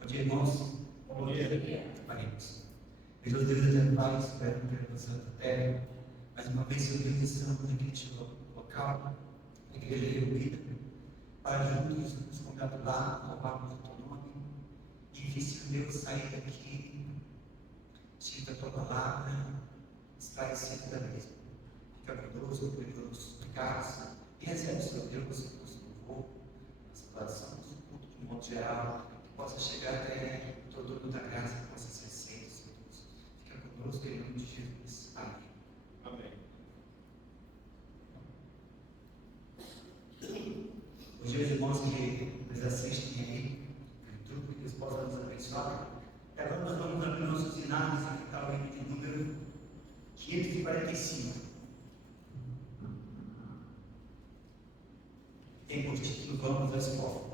Bom dia, irmãos. Bom dia. Parentes. Deus eterno Pai, espero que você da terra. Mais uma vez, Senhor Deus, estamos naquele local, na igreja reunida, para juntos nos congratular, louvarmos o teu nome. E que, Senhor Deus, sair daqui, cheio da tua palavra, esclarecido da mesma. Fica conosco, pelos pecados, e recebe, Senhor Deus, o nosso louvor, a situação do culto de modo geral, que possa chegar até todo mundo da graça, que possa ser aceito, Senhor Deus. Fica conosco em nome de Jesus. Amém. Amém. Hoje, os irmãos que nos assistem aí, no YouTube, que Deus possa nos abençoar. E agora nós vamos abrir nossos sinais e ficar o livro de número 545. Tem por título Vamos à Escola.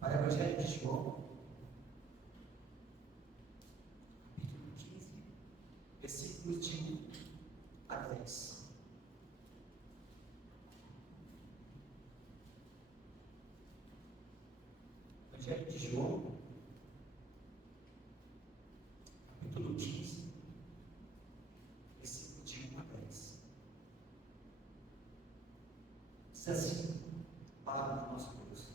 Para o Evangelho de João, capítulo 15, versículos de 1 a 10. Evangelho de João, capítulo 15, versículos de 1 a 10. Diz assim, palavra do nosso Deus.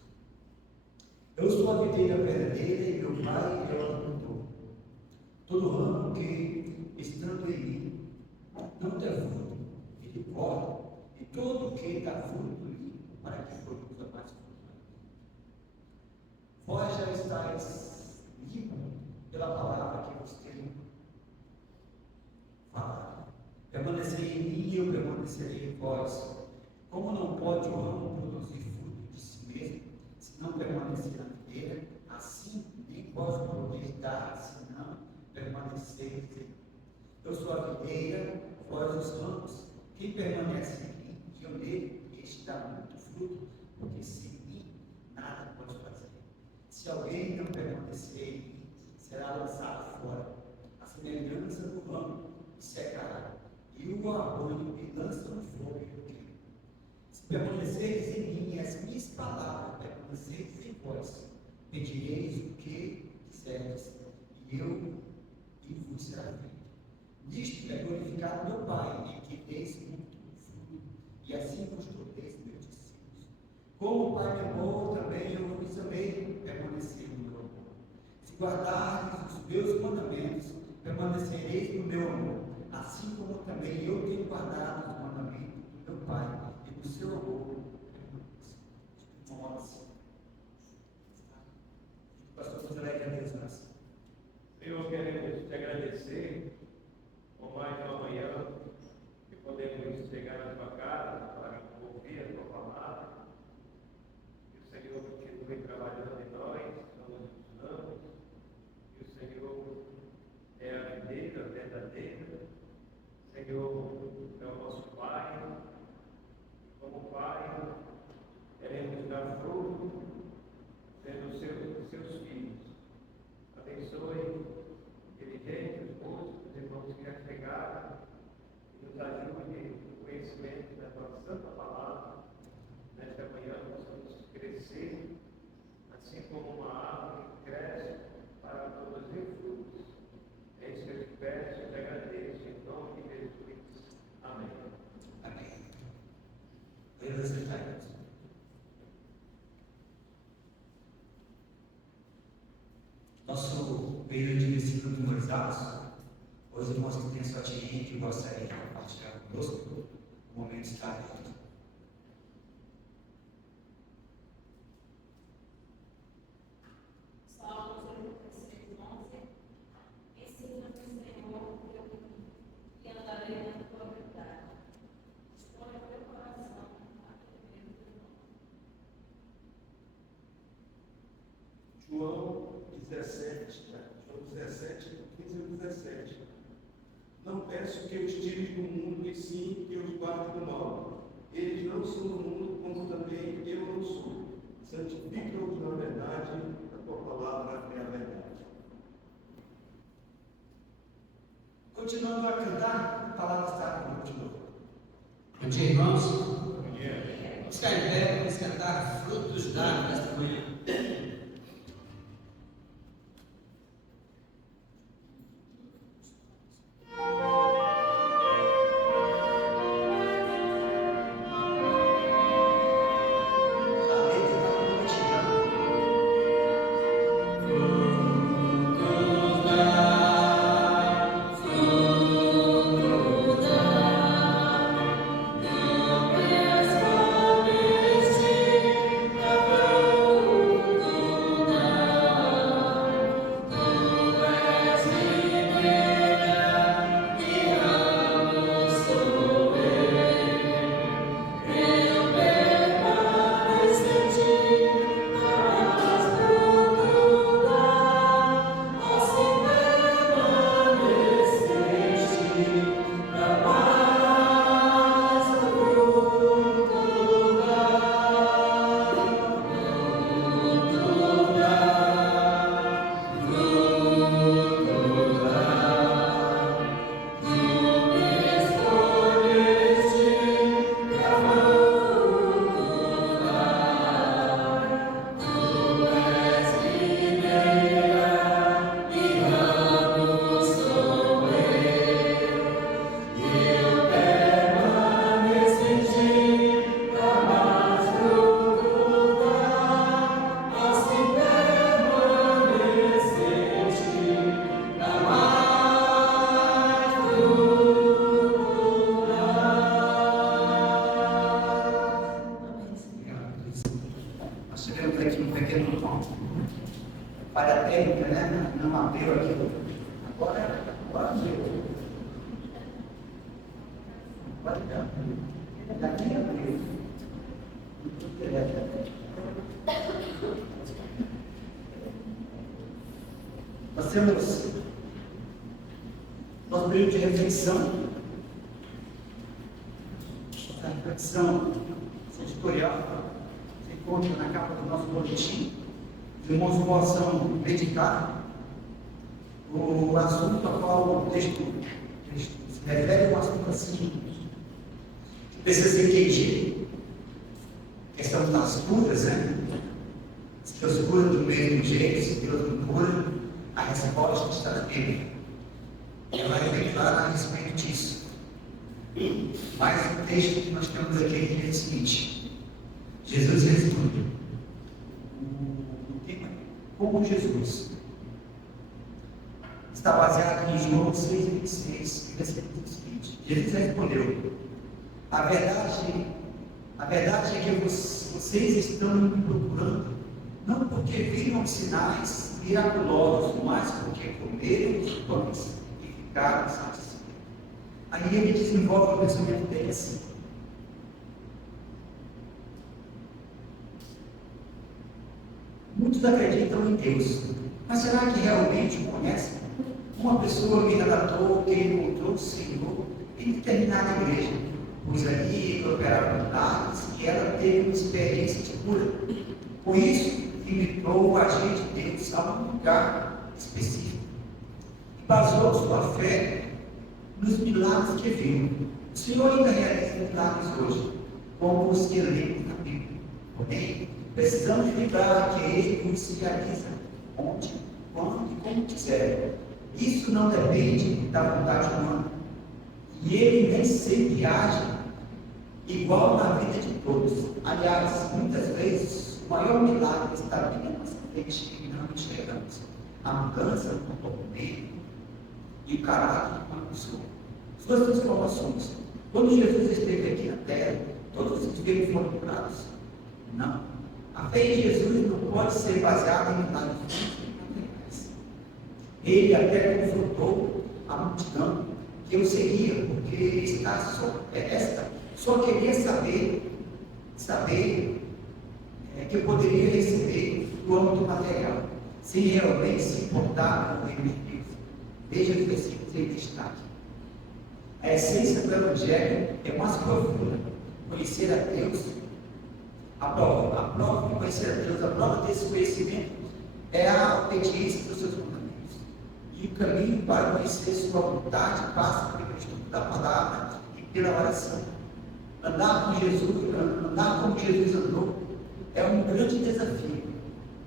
Eu sou a videira verdadeira e meu Pai é o agricultor. Todo ramo que, estando em mim, não dá fruto, ele corta, e todo que dá fruto, limpa, para que produza mais fruto. Vós já estáis limpos pela palavra que vos tenho falado. Permanecerei em mim e eu permanecerei em vós. Como não pode o ramo produzir fruto de si mesmo, se não permanecer na videira, assim nem vós podeis dar, se não permanecereis em mim. Eu sou a videira, vós os ramos. Quem permanece em mim, e eu nele, este dá muito fruto, porque sem mim nada pode fazer. Se alguém não permanecer em mim, será lançado fora, a semelhança do ramo, e secará, e o arrolho e lança no fogo e o queima. Se Permaneceis em mim, e as minhas palavras permaneceis em vós. Pedireis o que quiserdes, e vos será feito. Nisto é glorificado meu Pai, em que deis muito fruto, e assim vos torneis meus discípulos. Como o Pai me amou, também eu vos amei, permanecei no meu amor. Se guardardes os meus mandamentos, permanecereis no meu amor, assim como também eu tenho guardado os mandamentos do meu Pai, e do seu amor permanece. Uma oração. Pastor José, que Deus nasce. Senhor, queremos te agradecer por mais uma manhã que podemos chegar na tua casa para ouvir a tua palavra. Que o Senhor continue trabalhando em nós, nos ensinando. Que o Senhor é a videira verdadeira. Senhor é o nosso Pai. E como Pai, queremos dar fruto, sendo seus filhos. Abençoe dirigentes, músicos, irmãos que já chegaram, e nos ajude no conhecimento da tua santa palavra. Nesta manhã possamos crescer, assim como uma árvore que cresce para produzir frutos. É isso que eu te peço e te agradeço em nome de Jesus. Amém. Amém. Deus está. Nosso período de versículos memorizados, os irmãos que têm sua tia que gostaria de compartilhar conosco, o momento está aberto. Salmos 86, 11. Ensina-me, Senhor, o teu caminho, e andarei na tua verdade. Dispõe o teu coração a temer o teu nome. João 17, do 15 ao 17. Não peço que eu os tire do mundo, e sim que eu os guarde do mal. Eles não são do mundo, como também eu não sou. Santifica-os na verdade, a tua palavra é a verdade. Continuando a cantar, a palavra está conosco. Bom dia, irmãos. Vamos ficar em pé, vamos cantar frutos da nesta manhã. falha técnica, né? Não abriu aqui. Agora abriu. Agora já. Daqui abriu. Nós temos nosso período de reflexão. A reflexão editorial se encontra na capa do nosso boletim. Os irmãos possam meditar o assunto a qual o texto se refere, um assunto assim, que precisa ser entendido. as curas, né? Se Deus cura do mesmo jeito, se Deus não cura, a resposta está na Bíblia. Ela é bem clara a respeito disso. Mas o texto que nós temos aqui é o seguinte: Jesus responde. O tema como Jesus está baseado em João 6,26, versículo seguinte. Jesus respondeu: a verdade é que vocês estão me procurando, não porque viram sinais miraculosos, mas porque comeram os pães e ficaram satisfeitos. Aí ele desenvolve o pensamento dele assim: muitos acreditam em Deus, mas será que realmente o conhecem? Uma pessoa me relatou que encontrou o Senhor em determinada igreja, pois ali ele operava milagres e ela teve uma experiência de cura. Por isso, limitou o agir de Deus a um lugar específico e baseou sua fé nos milagres que viu. O Senhor ainda realiza milagres hoje, como os que lemos na Bíblia. Porém, precisamos lembrar que Ele os realiza onde, quando e como quiser. Isso não depende da vontade humana. E Ele nem sempre age igual na vida de todos. Aliás, muitas vezes, o maior milagre está bem na nossa frente e não enxergamos. A mudança no comportamento e o caráter de uma pessoa. Suas transformações. Quando Jesus esteve aqui na terra, todos os enfermos foram curados? Não. A fé em Jesus não pode ser baseada em milagres físicos e materiais. Ele até confrontou a multidão que o seguia, porque esta só queria saber que eu poderia receber do âmbito material, sem realmente se importar com o reino de Deus. Veja os versículos em destaque. A essência do Evangelho é mais profunda. Conhecer a Deus, a prova de conhecer a Deus, a prova desse conhecimento é a obediência dos seus mandamentos. E o caminho para conhecer sua vontade passa pelo estudo da palavra e pela oração. Andar como Jesus andou, é um grande desafio.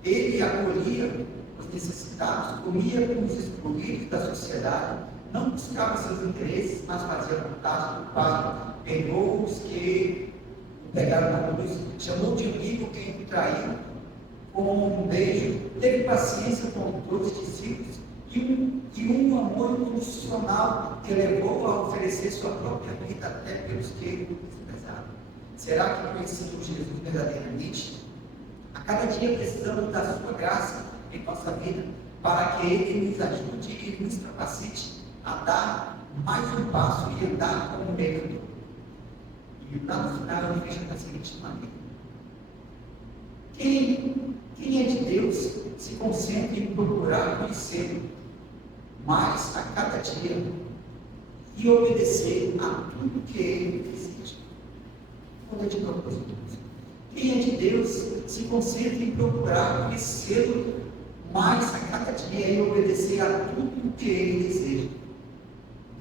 Ele acolhia os necessitados, comia com os excluídos da sociedade, não buscava seus interesses, mas fazia a vontade do Pai. Perdoou os que o pegaram na cruz, chamou de amigo quem o traiu com um beijo, teve paciência com todos os discípulos e um amor incondicional que levou a oferecer sua própria vida até pelos que o desprezaram. Será que conhecemos Jesus verdadeiramente? A cada dia precisamos da sua graça em nossa vida, para que Ele nos ajude e nos capacite a dar mais um passo e andar como um merecedor. E lá no final ele fecha da seguinte maneira: quem é de Deus se concentra em procurar conhecê-lo mais a cada dia e obedecer a tudo que Ele deseja. Quando é de propósito. Quem é de Deus se concentra em procurar conhecê-lo mais a cada dia e obedecer a tudo que Ele deseja.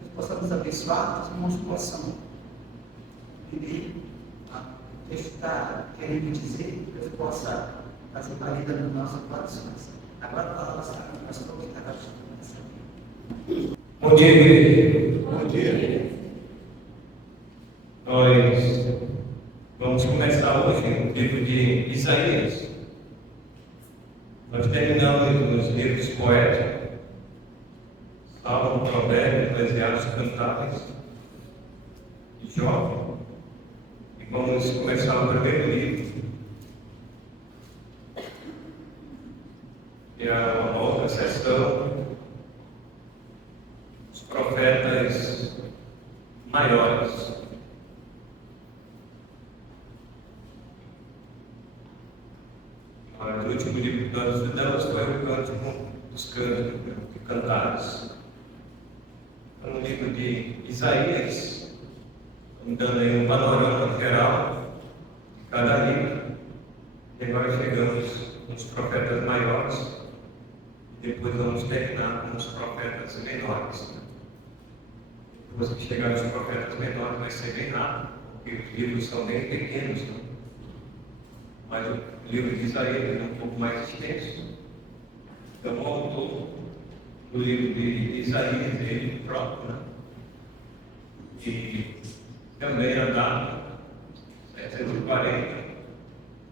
Que possamos abençoar os irmãos do coração. Primeiro, o texto está querendo dizer que Deus possa fazer parida nas nossas corações. Agora, a palavra está no pastor que está ajudando nessa vida. Bom dia, igreja. Bom dia. Nós vamos começar hoje o livro de Isaías. Nós terminamos os livros poéticos, Salmo, Provérbio, Eclesiastes, Cantares e Jó. E vamos começar o primeiro livro. E a outra sessão, os profetas maiores. O último livro que nós estudamos foi o Cântico dos Cânticos, de Cantares. É um livro de Isaías, dando aí um panorama geral de cada livro. E agora chegamos nos profetas maiores, e depois vamos terminar com os profetas menores. Depois que chegar nos profetas, profetas menores vai ser bem rápido, porque os livros são bem pequenos. Né? mas o livro de Isaías é um pouco mais extenso. Então, o autor do livro de Isaías, ele próprio, né? E também a data 740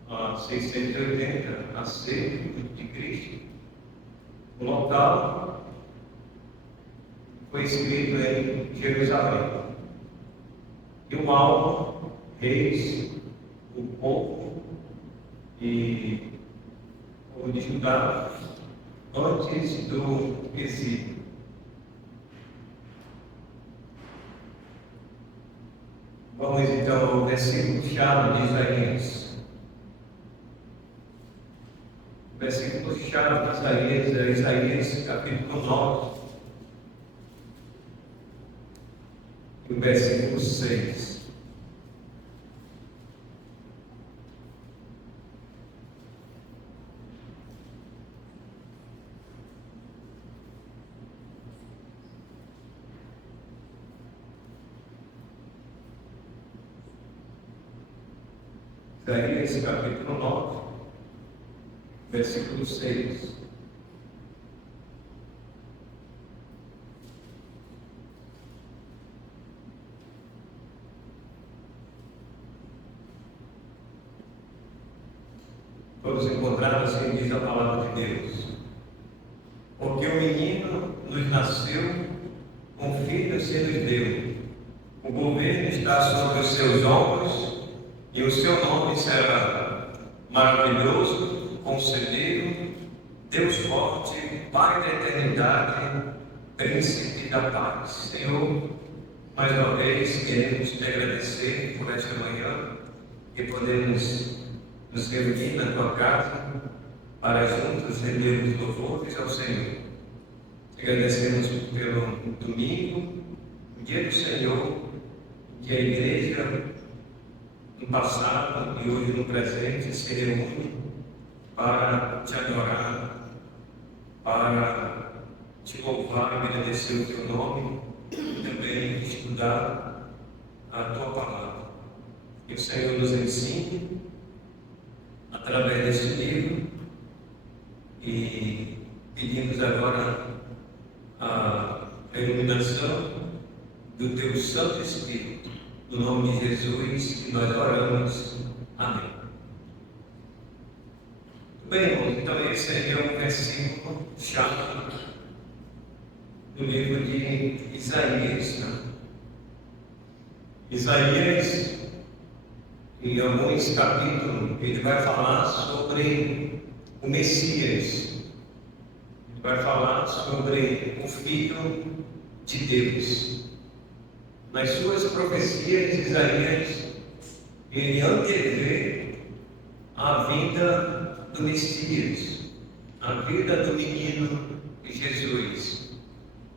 a 680 a.C. de Cristo. O local foi escrito em Jerusalém. E o alvo, reis, o povo e o de Judá antes do exílio. Vamos então ao versículo-chave de Isaías. O versículo-chave de Isaías é Isaías capítulo 9. E o versículo 6. Isaías capítulo 9, versículo 6. Todos encontraram, assim diz a palavra de Deus. Porque o menino nos nasceu, um filho se nos deu. O governo está sobre os seus ombros, e o seu nome será Maravilhoso, Conselheiro, Deus Forte, Pai da Eternidade, Príncipe da Paz. Senhor, mais uma vez queremos te agradecer por esta manhã e podemos nos reunir na tua casa para juntos rendermos louvores ao Senhor. Te agradecemos pelo domingo, o dia do Senhor, que a igreja no passado e hoje no presente se reúne para te adorar, para te louvar e agradecer o teu nome e também estudar a tua palavra. Que o Senhor nos ensine através deste livro e pedimos agora a iluminação do teu Santo Espírito. No nome de Jesus que nós oramos. Amém. Bem, irmãos, então esse aí é um versículo chave do livro de Isaías. Né? Isaías, em alguns capítulos, ele vai falar sobre o Messias. Ele vai falar sobre o Filho de Deus. Nas suas profecias, Isaías, ele antevê a vinda do Messias, a vida do menino Jesus.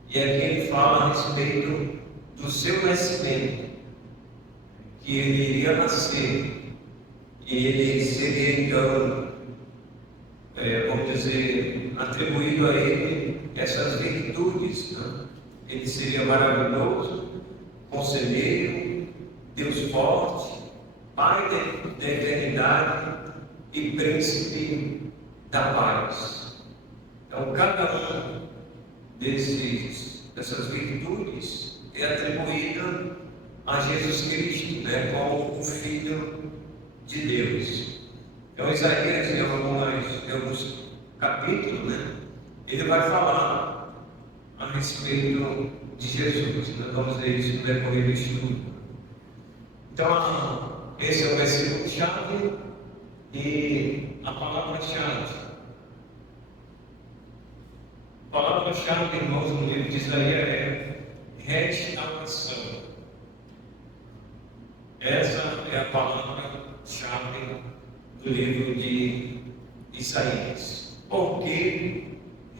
E aqui ele fala a respeito do seu nascimento, que ele iria nascer, e ele seria então, vamos dizer, atribuído a ele essas virtudes. Né? Ele seria maravilhoso, Conselheiro, Deus Forte, Pai da Eternidade e Príncipe da Paz. Então, cada um dessas virtudes é atribuída a Jesus Cristo, né, como o Filho de Deus. Então, Isaías, em alguns capítulos, né, ele vai falar a respeito de Jesus. Nós vamos ver isso no decorrer do estudo. Então, esse é o versículo-chave e a palavra-chave. A palavra-chave, irmãos, no livro de Isaías é restauração. Essa é a palavra-chave do livro de Isaías. Por que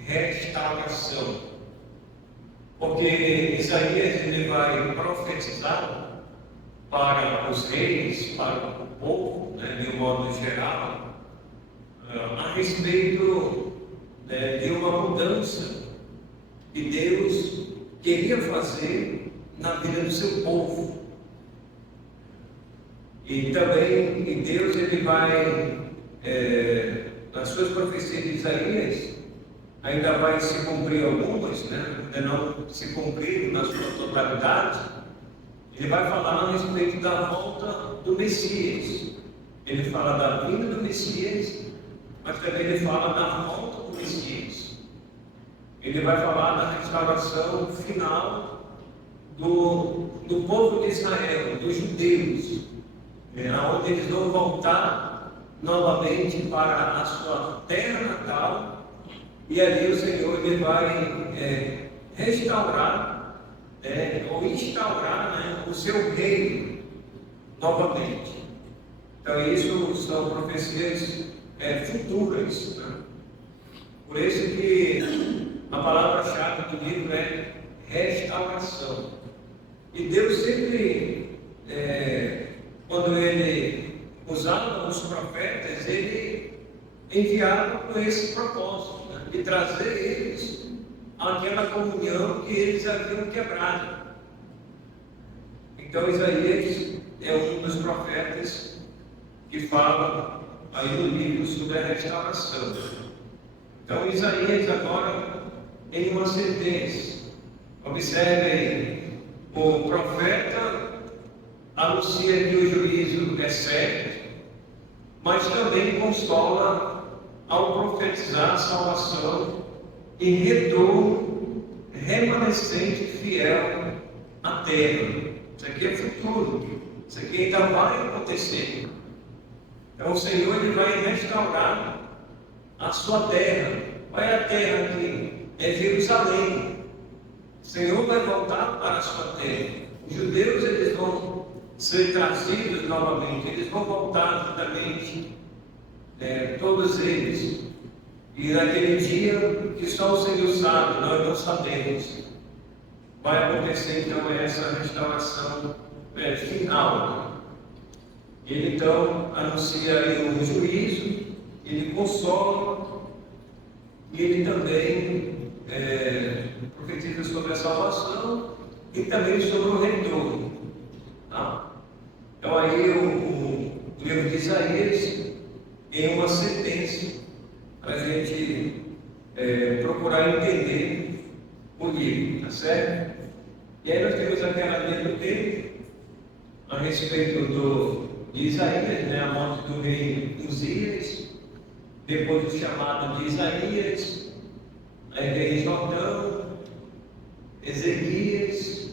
restauração? Porque Isaías ele vai profetizar para os reis, para o povo, né, de um modo geral, a respeito de uma mudança que Deus queria fazer na vida do seu povo. E também Deus ele vai nas suas profecias de Isaías, ainda vai se cumprir algumas, né? Ainda não se cumpriram na sua totalidade. Ele vai falar a respeito da volta do Messias. Ele fala da vinda do Messias, mas também ele fala da volta do Messias. Ele vai falar da restauração final do povo de Israel, dos judeus, onde eles vão voltar novamente para a sua terra natal, e ali o Senhor ele vai restaurar, ou instaurar, né, o seu reino novamente. Então isso são profecias futuras, né? Por isso que a palavra-chave do livro é restauração. E Deus sempre, quando Ele usava os profetas, Ele enviava com esse propósito, né, de trazer eles àquela comunhão que eles haviam quebrado. Então Isaías é um dos profetas que fala aí no livro sobre a restauração. Então Isaías agora em uma sentença. Observem, o profeta anuncia que o juízo é certo, mas também consola ao profetizar a salvação e retorno remanescente fiel à terra. Isso aqui é futuro, isso aqui ainda vai acontecer. Então o Senhor ele vai restaurar a sua terra. Qual é a terra aqui? É Jerusalém. O Senhor vai voltar para a sua terra. Os judeus eles vão ser trazidos novamente, eles vão voltar juntamente, todos eles. E naquele dia, que só o Senhor sabe, nós não sabemos, vai acontecer então essa restauração final. Ele então anuncia aí o juízo, ele consola, e ele também profetiza sobre a salvação e também sobre o retorno. Tá? Então aí o livro de Isaías é uma sentença para a gente procurar entender o livro, tá certo? E aí nós temos aquela linha do tempo a respeito de Isaías, né? A morte do rei Uzias, depois do chamado de Isaías, aí vem Jordão, Ezequias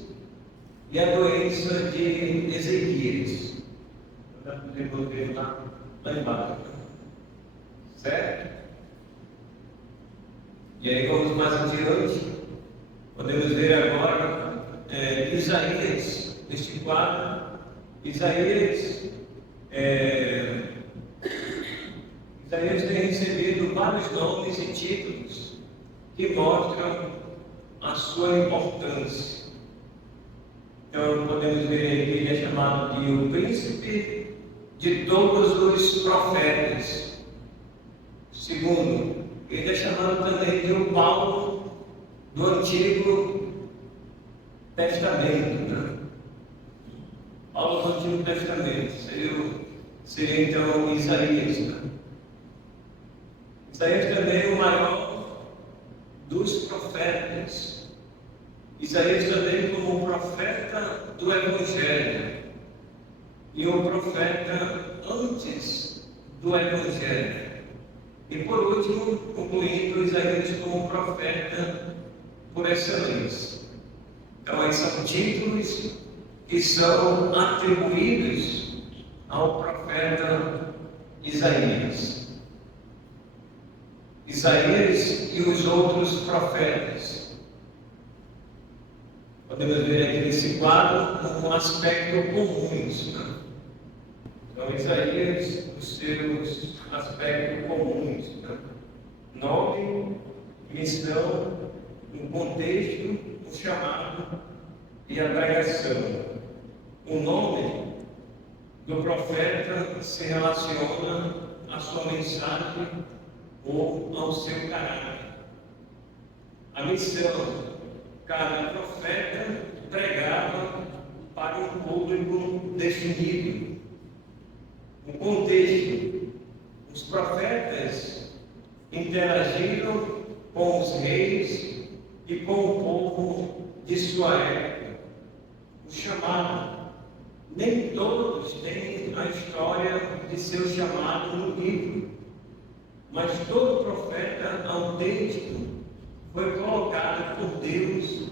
e a doença de Ezequias. Depois ver lá embaixo. Certo? E aí vamos mais adiante. Podemos ver agora Isaías, este quadro. Isaías tem recebido vários nomes e títulos que mostram a sua importância. Então podemos ver aí que ele é chamado de o príncipe de todos os profetas. Segundo, ele é chamado também de o Paulo do Antigo Testamento, né? Paulo do Antigo Testamento seria então Isaías, né? Isaías também é o maior dos profetas. Isaías também como profeta do Evangelho e o profeta antes do Evangelho. E por último, concluindo Isaías como profeta por excelência. Então, esses são títulos que são atribuídos ao profeta Isaías. Isaías e os outros profetas. Podemos ver aqui nesse quadro um aspecto comum. Né? Então, Isaías, os seus aspectos comuns. Né? Nome, missão, o contexto, o chamado e a pregação. O nome do profeta se relaciona à sua mensagem ou ao seu caráter. A missão, cada profeta pregava para um público definido. O contexto, os profetas interagiram com os reis e com o povo de sua época. O chamado. Nem todos têm a história de seu chamado no livro, mas todo profeta autêntico foi colocado por Deus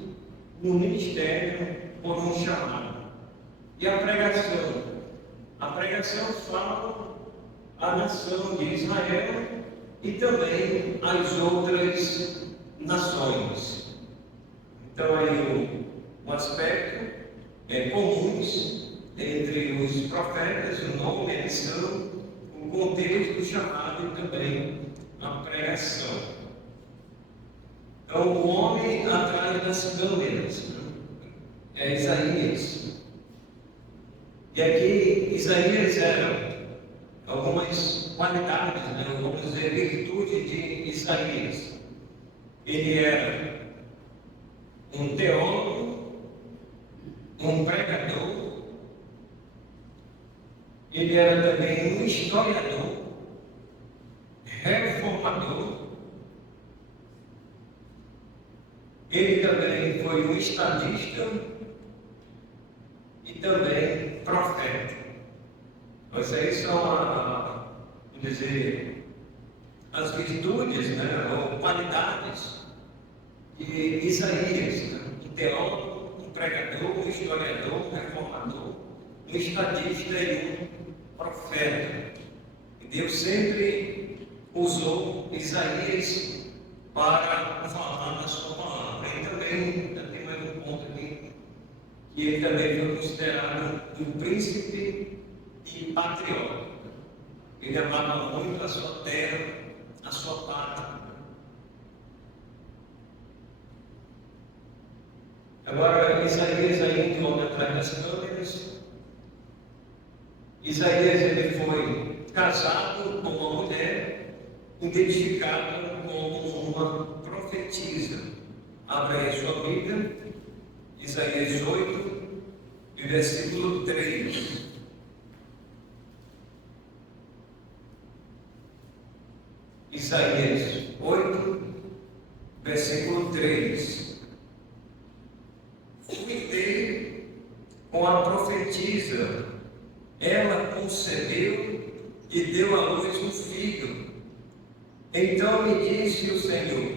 no ministério por um chamado. E a pregação? A pregação fala à nação de Israel e também às outras nações. Então aí um aspecto comuns entre os profetas, o nome, a missão, o contexto do chamado e também a pregação. Então, o homem atrás das câmeras é Isaías. E aqui, Isaías era algumas qualidades, vamos dizer, virtudes de Isaías. Ele era um teólogo, um pregador. Ele era também um historiador, reformador. Ele também foi um estadista e também profeta. Essas aí são vamos dizer, as virtudes, ou qualidades de Isaías, um teólogo, um pregador, um historiador, um reformador, um estadista e um profeta. Deus sempre usou Isaías para falar da sua palavra. E também, tem mais um ponto aqui, que ele também foi considerado um príncipe e patriota. Ele amava muito a sua terra, a sua pátria. Agora, Isaías ainda olha atrás das câmeras. Isaías ele foi casado com uma mulher identificada como uma profetisa. Abra aí a sua Bíblia, Isaías 8, versículo 3. Isaías 8, versículo 3. Fui com a profetisa. Ela concebeu e deu à luz um filho. Então me disse o Senhor: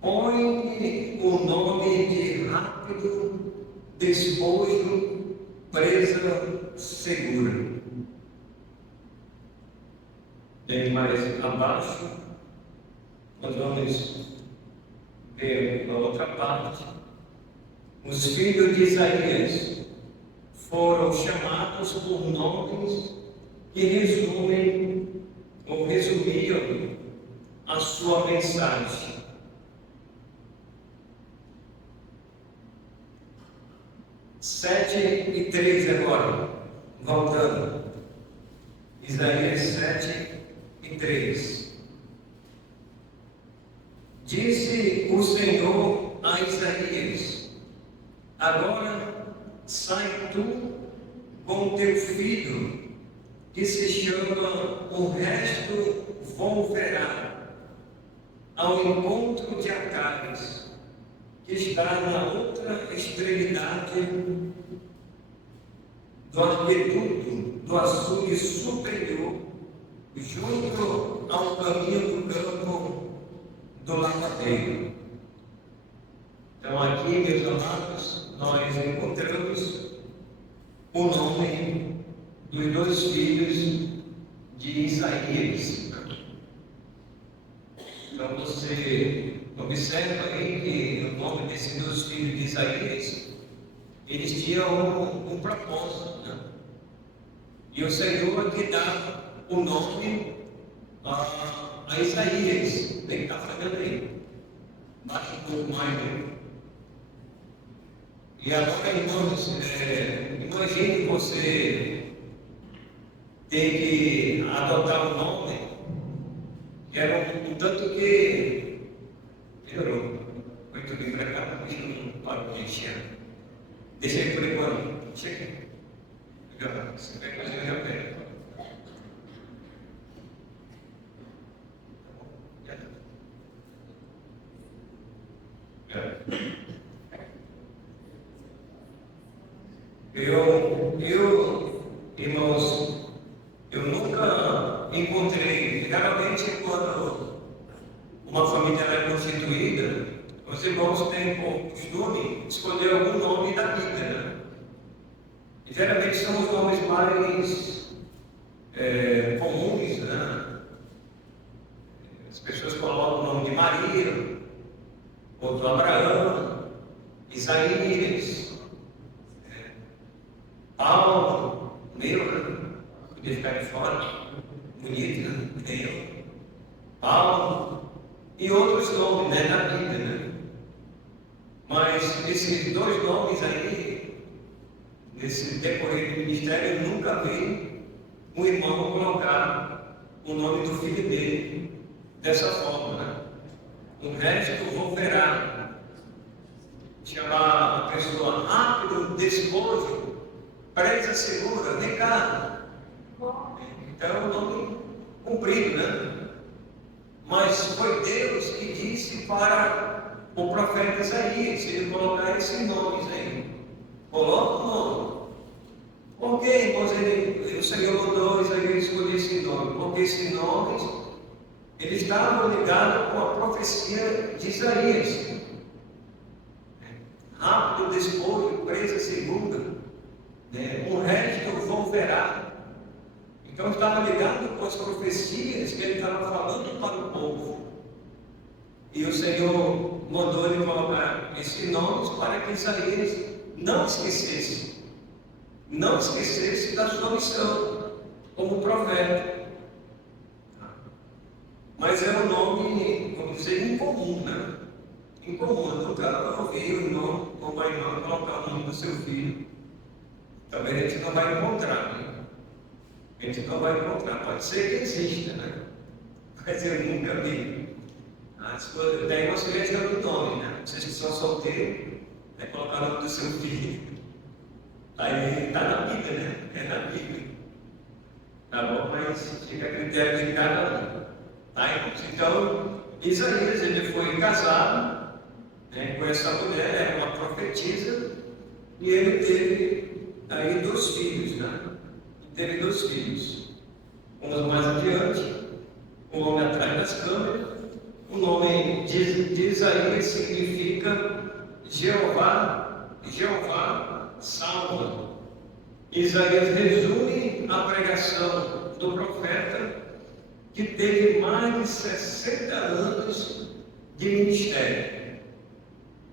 põe-lhe o nome de rápido despojo, presa segura. E mais abaixo, nós vamos ver a outra parte. Os filhos de Isaías foram chamados por nomes que resumem ou resumiam a sua mensagem. Sete e 3 agora, voltando. Isaías 7 e 3. Disse o Senhor a Isaías: agora sai tu com teu filho, que se chama o resto volverá, ao encontro de Acais, que está na outra extremidade do aqueduto do açude superior, junto ao caminho do campo do lavadeiro. Então aqui, meus amados, nós encontramos o nome dos dois filhos de Isaías. Então você observa aí que o nome desses dois filhos de Isaías, eles tinham um propósito, E o Senhor aqui dá o nome a Isaías. Tem que estar falando aí. Baixa um pouco mais, E agora, irmãos, imagine você ter que adotar um nome que era um tanto que melhorou. Muito bem para cá, mas não parou de encher. Deixa aí por enquanto. Chega. Você vai fazer a pé. Irmãos, eu nunca encontrei, geralmente quando uma família é constituída, os irmãos têm por costume escolher algum nome da Bíblia, né? E geralmente são os nomes mais comuns, né? As pessoas colocam o nome de Maria, outro Abraão, Isaías, Paulo, meu, né? Podia ficar de fora, bonito, né? Eu, Paulo, e outros nomes, né, da Bíblia, né? Mas esses dois nomes aí, nesse decorrer do ministério, eu nunca vi um irmão colocar o nome do filho dele dessa forma, né? O resto vou verá. Chamar a pessoa rápido, despojo, presa segura, vem cá. Então é um nome comprido, né? Mas foi Deus que disse para o profeta Isaías, ele colocar esses nomes aí. Coloca o nome. Por que, irmãos, o Senhor mandou Isaías escolher esse nome? Porque esses nomes, eles estavam ligados com a profecia de Isaías. Rápido, despojo, presa segura, né? O resto volverá. Então estava ligado com as profecias que ele estava falando para o povo. E o Senhor mandou ele colocar esses nomes para que Isaías não esquecesse da sua missão como profeta. Mas é um nome, vamos dizer, incomum, né? Incomum. Eu nunca ouvi o irmão ou uma irmã colocar o nome do seu filho. Também a gente não vai encontrar, né? A gente não vai encontrar. Pode ser que exista, né? Mas eu nunca vi. Daí uma sugestão do nome, né? Vocês que são solteiros, é colocar o nome do seu filho. Aí está na Bíblia, né? É na Bíblia. Tá bom? Mas fica a critério de cada um. Tá, irmãos? Então, Isaías, ele foi casado, né, com essa mulher, era uma profetisa, e ele teve aí 2 filhos, né? Teve 2 filhos. Uns mais adiante, o nome atrás das câmeras. O nome de Isaías significa Jeová salva. Isaías resume a pregação do profeta que teve mais de 60 anos de ministério.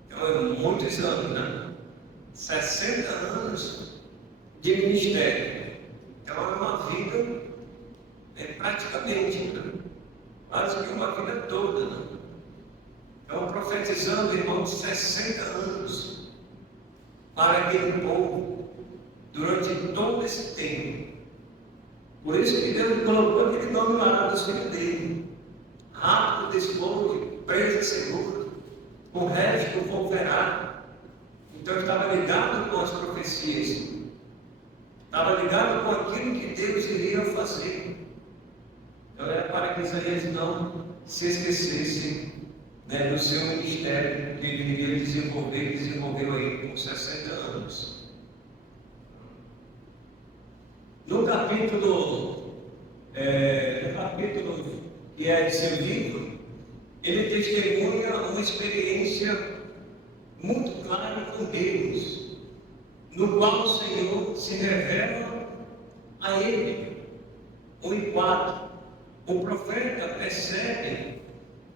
Então, é muitos anos, né? 60 anos de ministério. Então, é uma vida, praticamente, né? Quase que uma vida toda, né? Então, profetizando, irmãos, 60 anos para aquele povo, durante todo esse tempo. Por isso que Deus colocou aquele nome lá dos filhos dele. Rápido, despojo, presa segura, o resto volverá. Então estava ligado com as profecias, estava ligado com aquilo que Deus iria fazer. Então era para que Isaías não se esquecesse, né, do seu ministério que ele iria desenvolveu aí por 60 anos. No capítulo que é de seu livro, ele testemunha uma experiência muito clara com Deus, no qual o Senhor se revela a ele. O quadro, o profeta percebe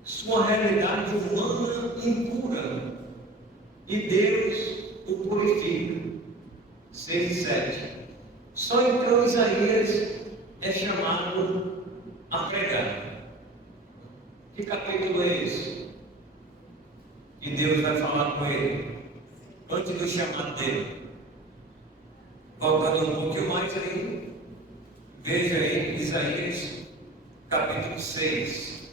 sua realidade humana impura e Deus o purifica. 6 e 7. Só então Isaías é chamado a pregar. Que capítulo é esse? E Deus vai falar com ele antes do chamado dele. Voltando um pouquinho mais aí, veja aí Isaías capítulo 6.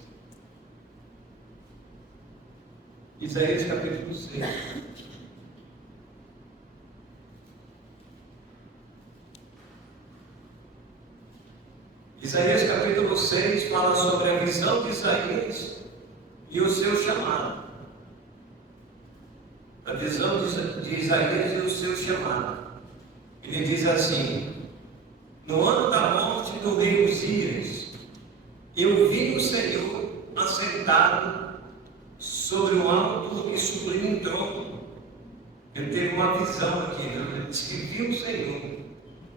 Isaías capítulo 6. Isaías capítulo 6 fala sobre a visão de Isaías e o seu chamado. A visão de Isaías e o seu chamado. Ele diz assim: no ano da morte do rei Uzias, eu vi o Senhor assentado sobre um alto e sublime trono. Ele teve uma visão aqui, né? Ele disse que viu o Senhor,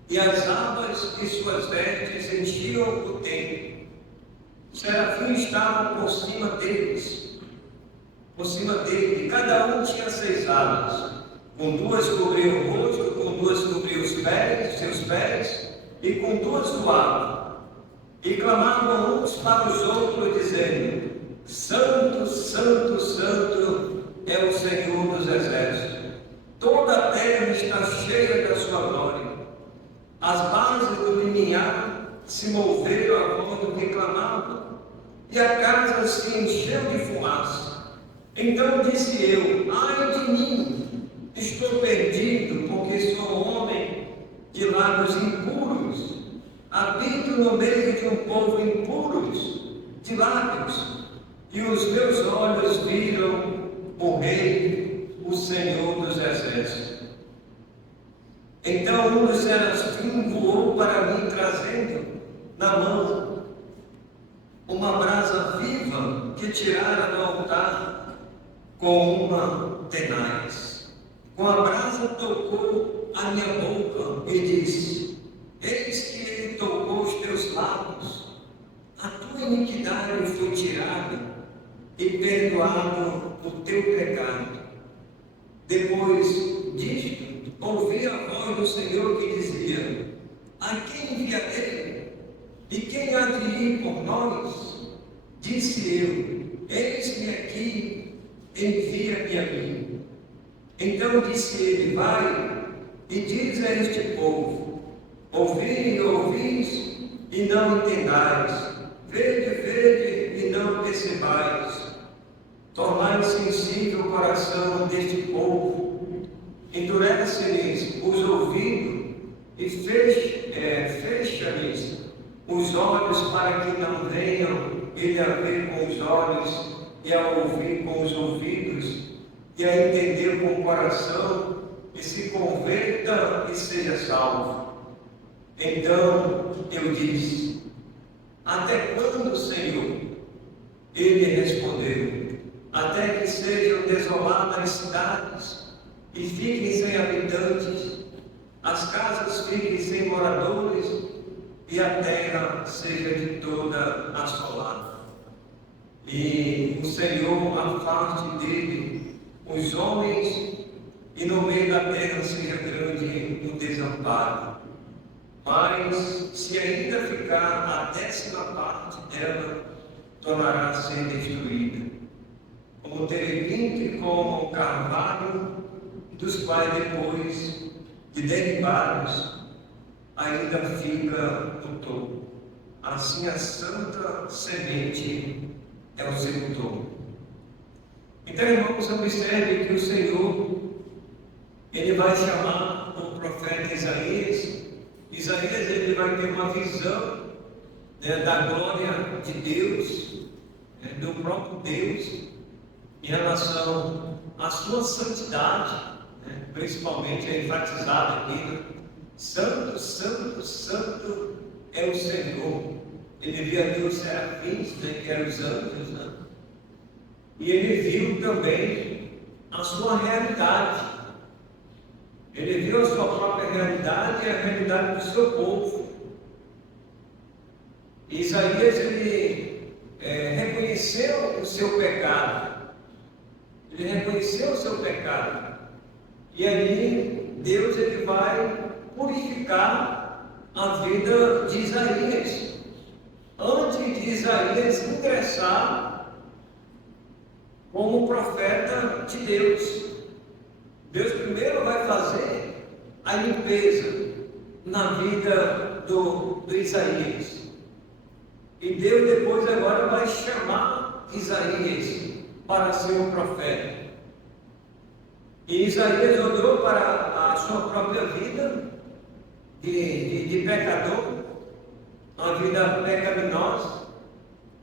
e as abas de suas vestes enchiam o templo. Os serafins estavam por cima deles, e cada um tinha 6 abas. Com 2 cobria o rosto, com 2 cobria os pés, seus pés, e com 2 voavam. E clamavam uns para os outros, dizendo: Santo, Santo, Santo é o Senhor dos exércitos. Toda a terra está cheia da sua glória. As bases do limiar se moveram a voz do que clamavam, e a casa se encheu de fumaça. Então disse eu: ai de mim, estou perdido, porque sou homem de lábios impuros, habito no meio de um povo impuros de lábios, e os meus olhos viram o Rei, o Senhor dos exércitos. Então um dos serafins voou para mim, trazendo na mão uma brasa viva que tirara do altar com uma tenaz. Com a brasa tocou a minha boca e disse: eis que ele tocou os teus lábios, a tua iniquidade foi tirada e perdoado o teu pecado. Depois disto, ouvi a voz do Senhor que dizia: a quem enviarei? E quem há de ir por nós? Disse eu: eis-me aqui, envia-me a mim. Então disse ele: vai e diz a este povo: ouvi, ouvis e não entendais, vede, vede e não percebais. Tornai sensível o coração deste povo, endurece-lhes os ouvidos e fecha-lhes os olhos, para que não venham ele a ver com os olhos, e a ouvir com os ouvidos, e a entender com o coração, e se converta e seja salvo. Então eu disse: até quando, Senhor? Ele respondeu: até que sejam desoladas as cidades e fiquem sem habitantes, as casas fiquem sem moradores, e a terra seja de toda assolada. E o Senhor afaste dele os homens, e no meio da terra seja grande o desamparo. Mas se ainda ficar a 10ª parte dela, tornará a ser destruída, como terebinte, como carvalho, dos quais depois de derribados ainda fica o topo. Assim a santa semente é o seu topo. Então, irmãos, observe que o Senhor, ele vai chamar o profeta Isaías. Isaías, ele vai ter uma visão, né, da glória de Deus, né, do próprio Deus, em relação à sua santidade, né, principalmente é enfatizado aqui, né? Santo, Santo, Santo é o Senhor. Ele via ali os serafins, né, que eram os anjos, né? E ele viu também a sua realidade. Ele viu a sua própria realidade e a realidade do seu povo. E Isaías, ele reconheceu o seu pecado. Ele reconheceu o seu pecado. E ali Deus, ele vai purificar a vida de Isaías. Antes de Isaías ingressar como profeta de Deus, Deus primeiro vai fazer a limpeza na vida do Isaías. E Deus depois agora vai chamar Isaías para ser um profeta. E Isaías olhou para a sua própria vida de pecador, uma vida pecaminosa,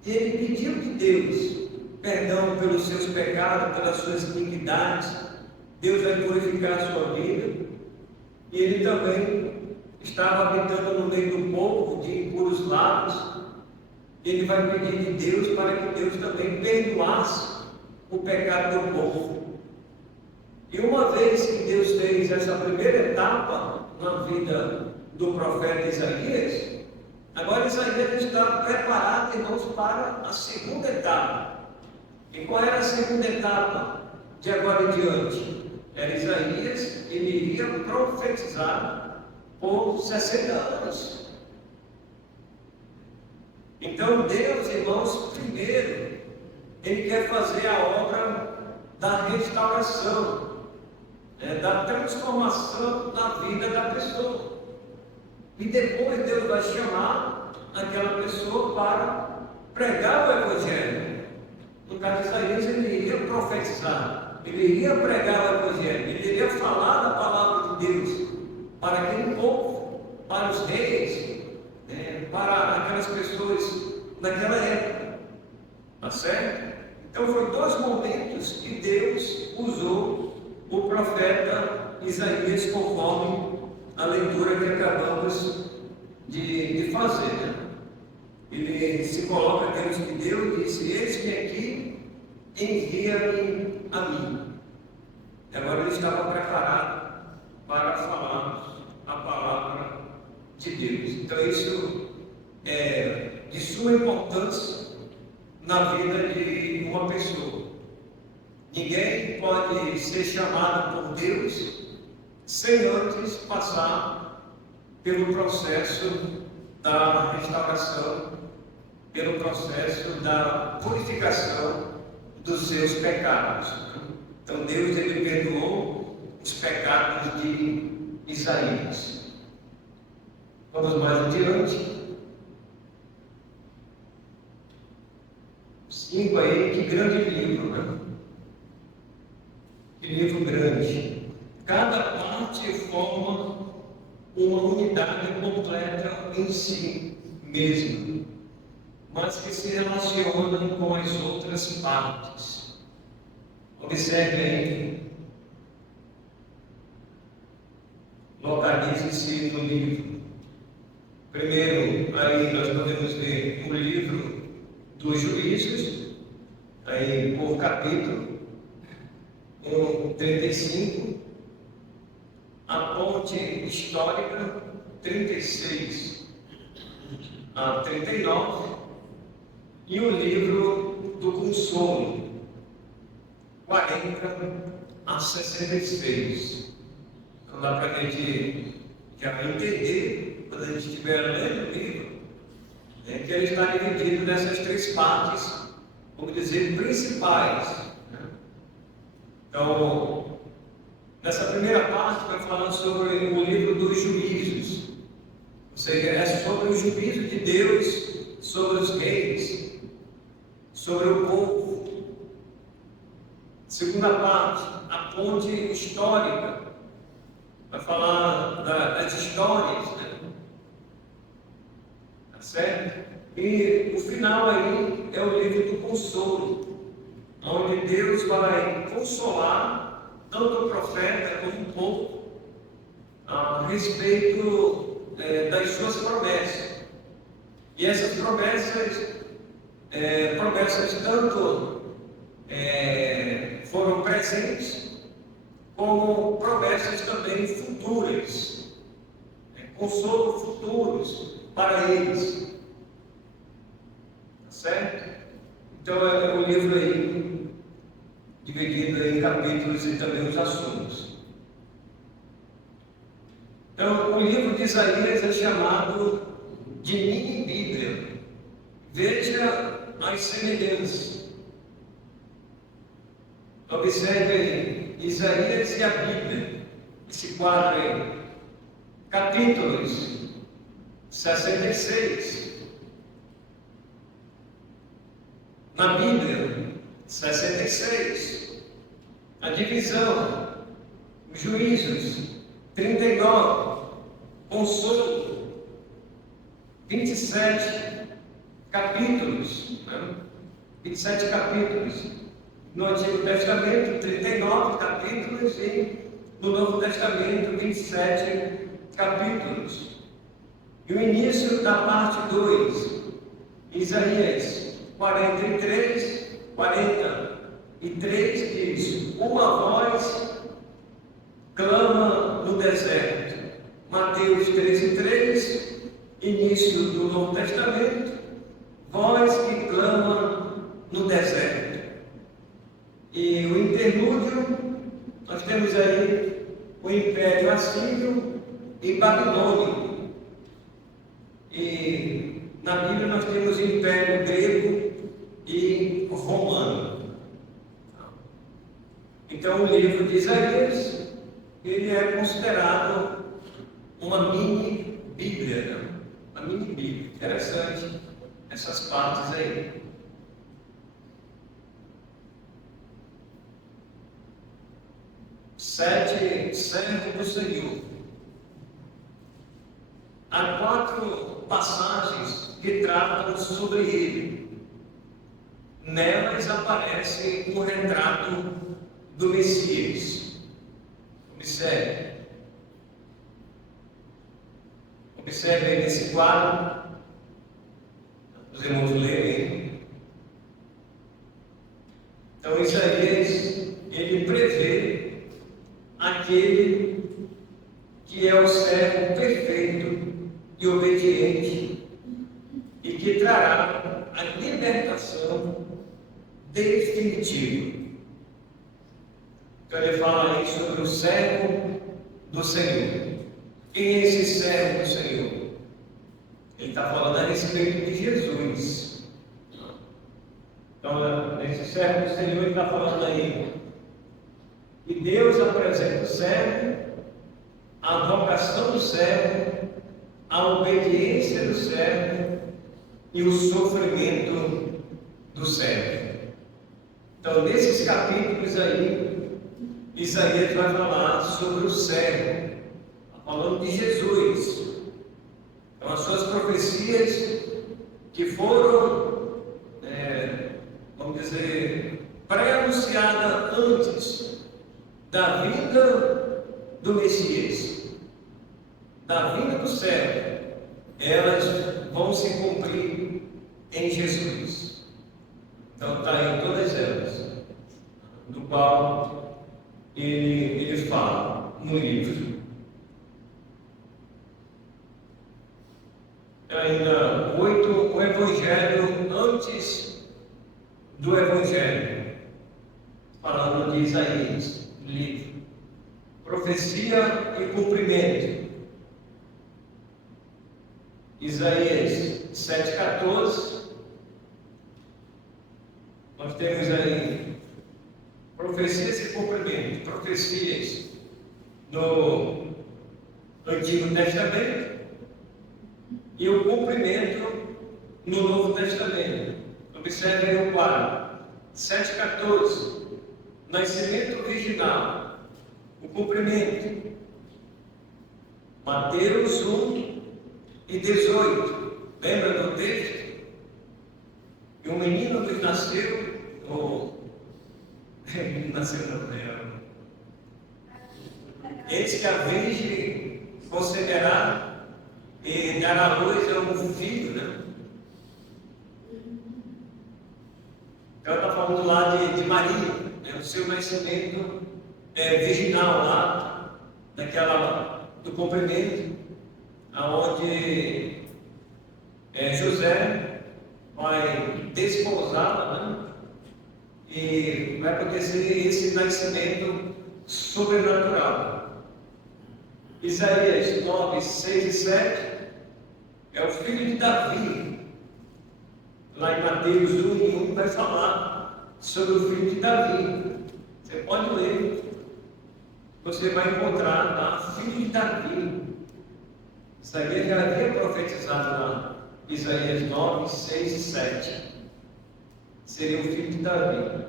e ele pediu de Deus perdão pelos seus pecados, pelas suas iniquidades. Deus vai purificar a sua vida. e ele também estava habitando no meio do povo de impuros lábios. Ele vai pedir de Deus para que Deus também perdoasse o pecado do povo. E uma vez que Deus fez essa primeira etapa na vida do profeta Isaías, agora Isaías está preparado, irmãos, para a segunda etapa. E qual era a segunda etapa de agora em diante? Era Isaías, ele iria profetizar por 60 anos. Então Deus, irmãos, primeiro, Ele quer fazer a obra da restauração, da transformação na vida da pessoa. E depois Deus vai chamar aquela pessoa para pregar o Evangelho. No caso de Isaías, ele iria profetizar, ele iria pregar o Evangelho, ele iria falar da palavra de Deus para aquele povo, para os reis, para aquelas pessoas naquela época. Tá certo? Então, foi 2 momentos que Deus usou o profeta Isaías, conforme a leitura que acabamos de fazer. Né? Ele se coloca diante de Deus e disse: eis-me aqui, envia-me a mim. E agora ele estava preparado para falar a palavra de Deus. Então, isso é de suma importância na vida de uma pessoa. Ninguém pode ser chamado por Deus sem antes passar pelo processo da restauração, pelo processo da purificação dos seus pecados. Então Deus, ele perdoou os pecados de Isaías. Vamos mais adiante. 5 aí, que grande livro, né? Que livro grande. Cada parte forma uma unidade completa em si mesma, mas que se relacionam com as outras partes. Observe aí. Localize-se no livro. Primeiro, aí nós podemos ver o livro dos Juízos, aí por capítulo, 35, a ponte histórica, 36 a 39, e o livro do Consolo, 40 a 66. Então dá para a gente já entender, quando a gente estiver lendo o livro, que ele está dividido nessas 3 partes, vamos dizer, principais. Né? Então, nessa primeira parte, vai falando sobre o livro dos Juízos, ou seja, é sobre o juízo de Deus sobre os reis, sobre o povo. Segunda parte, a ponte histórica, vai falar das histórias, né? Certo? E o final aí é o livro do consolo, onde Deus vai consolar tanto o profeta como o povo a respeito das suas promessas. E essas promessas tanto foram presentes, como promessas também futuras, consolo futuros para eles. Certo? Então é o livro aí dividido em capítulos e também os assuntos. Então, o livro de Isaías é chamado de mini Bíblia. Veja as semelhanças. Observe aí, Isaías e a Bíblia, esse quadro aí. Capítulos 66. Na Bíblia, 66. A divisão, os Juízos, 39. Consolo, 27 capítulos. Né? 27 capítulos. No Antigo Testamento, 39 capítulos e no Novo Testamento, 27 capítulos. E o início da parte 2, Isaías 43 diz: uma voz clama no deserto. Mateus 13:3, início do Novo Testamento, voz que clama no deserto. E o interlúdio, nós temos aí o Império Assírio e Babilônio. E na Bíblia nós temos o Império Grego e Romano. Então o livro de Isaías, ele é considerado uma mini Bíblia, né? Uma mini Bíblia. Interessante essas partes aí. Sete servos do Senhor. Há 4 passagens que tratam sobre ele. Nelas aparece um retrato do Messias. Observe nesse quadro. Os irmãos lerem. Então Isaías, ele prevê aquele que é o servo perfeito e obediente e que trará a libertação definitiva. Então ele fala aí sobre o servo do Senhor. Quem é esse servo do Senhor? Ele está falando a respeito de Jesus. Então, nesse servo do Senhor, ele está falando aí que Deus apresenta o servo, a vocação do servo, a obediência do servo e o sofrimento do servo. Então, nesses capítulos aí, Isaías vai falar sobre o servo, falando de Jesus. Então, as suas profecias que foram, vamos dizer, pré-anunciadas antes da vinda do Messias, da vinda do servo, elas vão se cumprir em Jesus. Então está aí todas elas, do qual ele fala no livro. Ainda 8, o Evangelho antes do Evangelho, falando de Isaías, livro. Profecia e cumprimento. Isaías 7,14. Nós temos aí profecias e cumprimento. Profecias no Antigo Testamento e o cumprimento no Novo Testamento. Observe aí o quadro 7,14. Nascimento virginal. O cumprimento. Mateus 1 e 18. Lembra do texto? E um menino nos nasceu, nasceu na terra. Eis que a Virgem conceberá e dará à luz a um filho, né? Então está falando lá de Maria, né? O seu nascimento virginal lá, do cumprimento, aonde José vai desposá-la, né? E vai acontecer esse nascimento sobrenatural. Isaías 9, 6 e 7 é o filho de Davi. Lá em Mateus 1 e 1 vai falar sobre o filho de Davi. Você pode ler, você vai encontrar lá, filho de Davi. Isaías já havia profetizado lá, Isaías 9, 6 e 7. Seria o filho de Davi.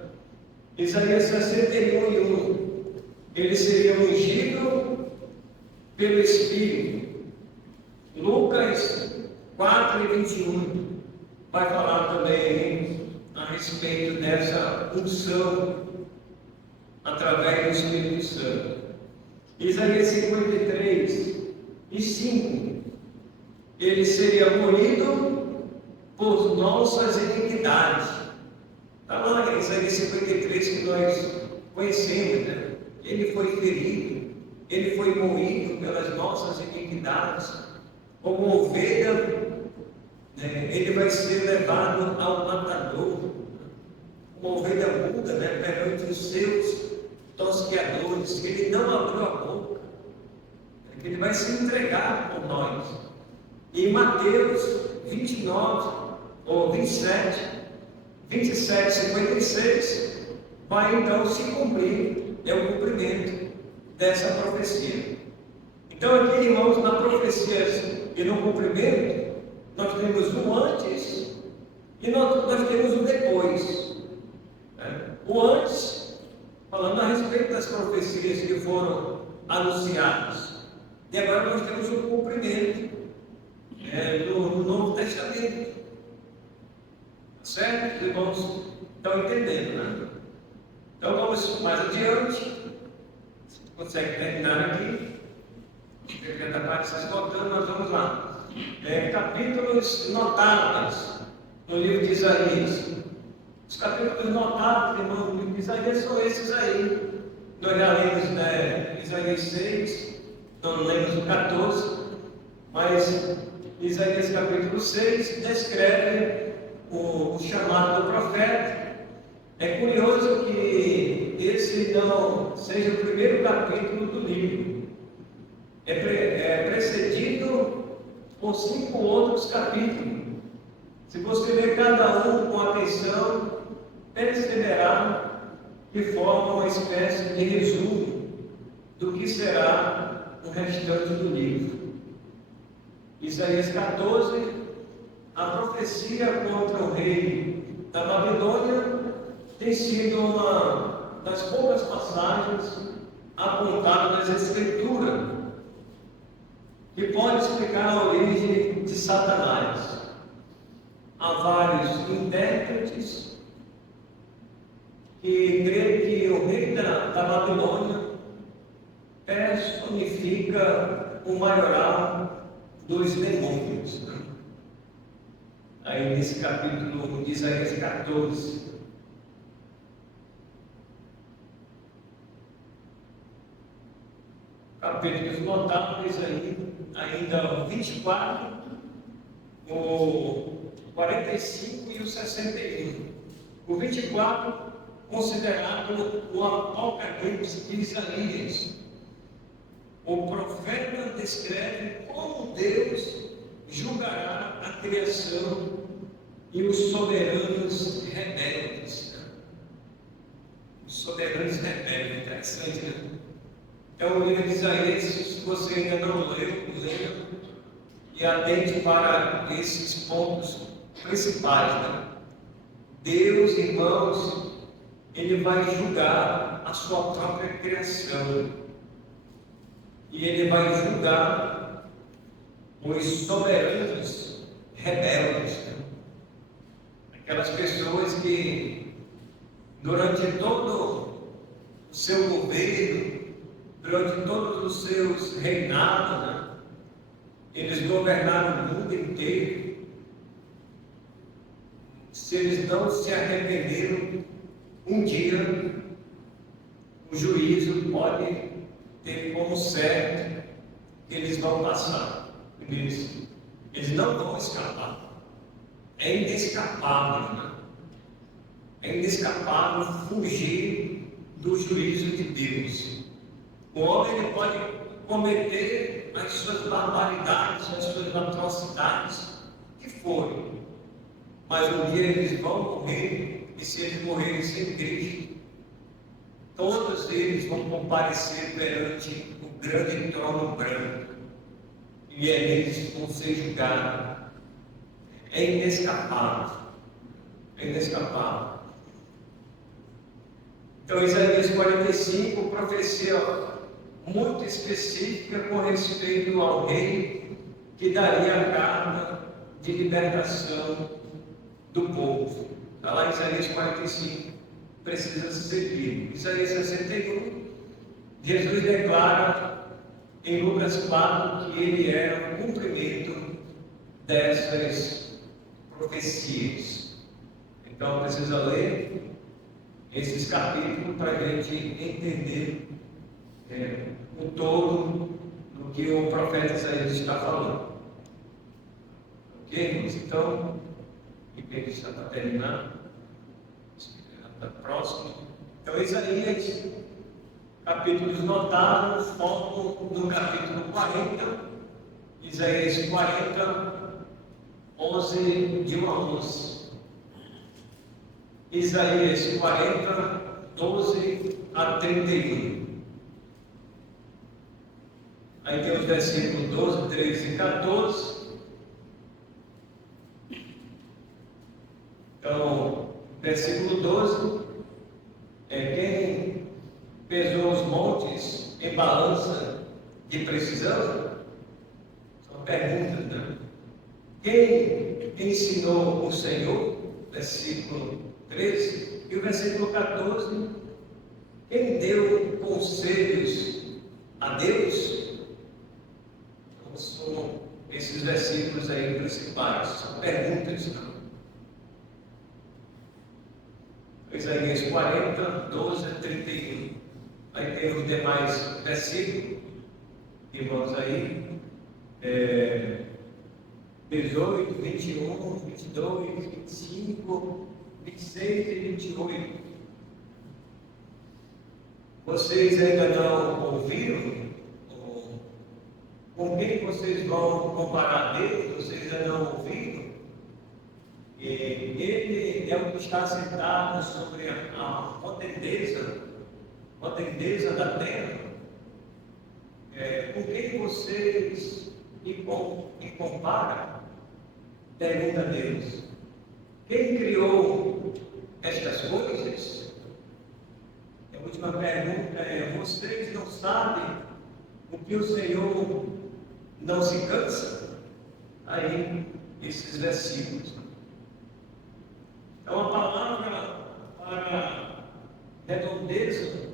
Isaías 61 e 1. Ele seria ungido pelo Espírito. Lucas 4 e 21 vai falar também a respeito dessa unção através do Espírito Santo. Isaías 53:5, ele seria moído por nossas iniquidades. Está lá em Isaías 53 que nós conhecemos, né? Ele foi ferido, ele foi moído pelas nossas iniquidades, como ovelha, né? Ele vai ser levado ao matador, uma ovelha muda, né? Perante os seus tosqueadores, que ele não abriu a boca, que ele vai se entregar por nós. E em Mateus 29, ou 27, 56, vai então se cumprir, é o cumprimento dessa profecia. Então aqui, irmãos, na profecia e no cumprimento, nós temos o antes e nós temos o depois. O antes, falando a respeito das profecias que foram anunciadas, e agora nós temos o cumprimento no Novo Testamento. Certo? Irmãos, estão entendendo, né? Então vamos mais adiante. Você consegue terminar aqui? Cada parte está esgotando, nós vamos lá. Capítulos notáveis no livro de Isaías. Os capítulos notáveis, irmãos, no livro de Isaías são esses aí. Nós já lemos, né, Isaías 6, não lemos o 14, mas Isaías capítulo 6 descreve o chamado do profeta. É curioso que esse não seja o primeiro capítulo do livro. É precedido por 5 outros capítulos. Se você ler cada um com atenção, perceberá que forma uma espécie de resumo do que será o restante do livro. Isaías 14, a profecia contra o rei da Babilônia tem sido uma das poucas passagens apontadas nas Escrituras que pode explicar a origem de Satanás. Há vários intérpretes que creem que o rei da Babilônia personifica o maioral dos demônios. Aí nesse capítulo de Isaías 14. Capítulos notáveis ainda o 24, o 45 e o 61. O 24, considerado o Apocalipse de Isaías. O profeta descreve como Deus julgará a criação e os soberanos rebeldes. Os soberanos rebeldes, interessante, né? Então, o livro de Isaías, se você ainda não leu, leia e atente para esses pontos principais, né? Deus, irmãos, Ele vai julgar a sua própria criação. E Ele vai julgar os soberanos rebeldes, né? Aquelas pessoas que, durante todo o seu governo, durante todos os seus reinados, né, eles governaram o mundo inteiro. Se eles não se arrependeram, um dia o juízo pode ter como certo que eles vão passar. Eles não vão escapar. É inescapável, né? É inescapável fugir do juízo de Deus. O homem ele pode cometer as suas barbaridades, as suas atrocidades, que forem, mas um dia eles vão morrer, e se eles morrerem sem Cristo, todos eles vão comparecer perante o grande trono branco, e eles vão ser julgados. É inescapável. É inescapável. Então, Isaías 45, profecia muito específica com respeito ao rei que daria a carta de libertação do povo. Está lá em Isaías 45, precisa ser lido. Isaías 61 Jesus declara em Lucas 4 que ele era o cumprimento dessas profecias. Então precisa ler esses capítulos para a gente entender o todo do que o profeta Isaías está falando. Ok, irmãos? Então, a igreja já está terminando, está próximo. Então, Isaías, capítulos notáveis, foco no capítulo 40, Isaías 40, 11, de 1 a 11. Isaías 40, 12 a 31. Aí tem os versículos 12, 13 e 14. Então, versículo 12 quem pesou os montes em balança de precisão? São perguntas, né? Quem ensinou o Senhor? Versículo 13. E o versículo 14. Quem deu conselhos a Deus? Então, são esses versículos aí principais. São perguntas, não? Isaías 40, 12 a 31. Aí tem os demais versículos, irmãos aí, 18, 21, 22, 25, 26 e 28. Vocês ainda não ouviram? Com quem vocês vão comparar Deus? Vocês ainda não ouviram? Ele é o que está sentado sobre a potenteza da terra. Com quem vocês me comparam? Pergunta Deus. Quem criou estas coisas? A última pergunta é: vocês não sabem o que o Senhor não se cansa? Aí, esses versículos. Então, a palavra para redondeza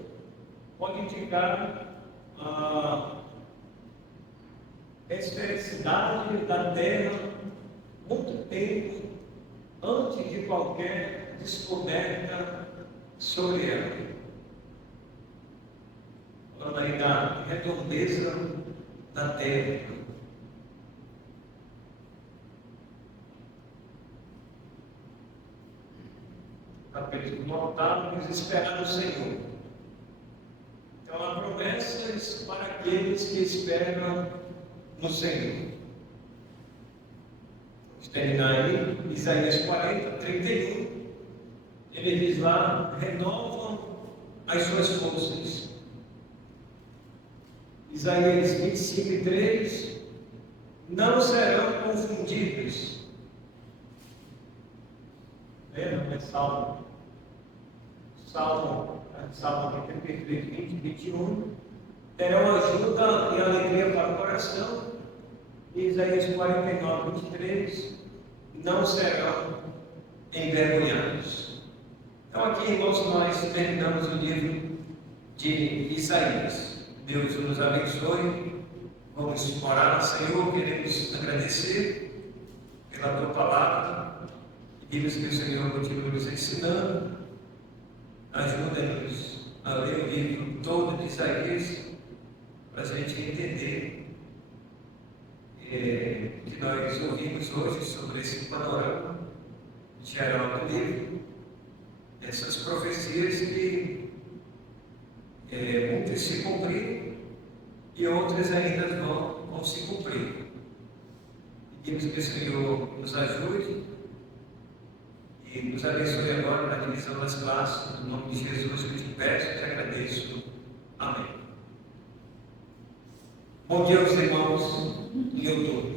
pode indicar a esfericidade da terra muito tempo antes de qualquer descoberta sobre ela. Falando aí da redondeza da terra. Capítulo notáveis, esperar no Senhor. Então, há promessas para aqueles que esperam no Senhor. Vamos terminar aí, Isaías 40, 31. Ele diz lá: renovam as suas forças. Isaías 25, 3. Não serão confundidos. Lembra? É Salmo 33, 20, 21. Terão ajuda e alegria para o coração. E Isaías 49, 23. Não serão envergonhados. Então, aqui, irmãos, nós terminamos o livro de Isaías. Deus nos abençoe. Vamos orar, Senhor. Queremos agradecer pela tua palavra. Pedimos que o Senhor continue nos ensinando. Ajuda-nos a ler o livro todo de Isaías, para a gente entender que nós ouvimos hoje sobre esse panorama geral do livro, essas profecias que muitas se cumpriram e outras ainda vão se cumprir. Pedimos que o Senhor nos ajude e nos abençoe agora na divisão das classes. No nome de Jesus eu te peço e te agradeço. Amém. Bom dia aos irmãos em YouTube.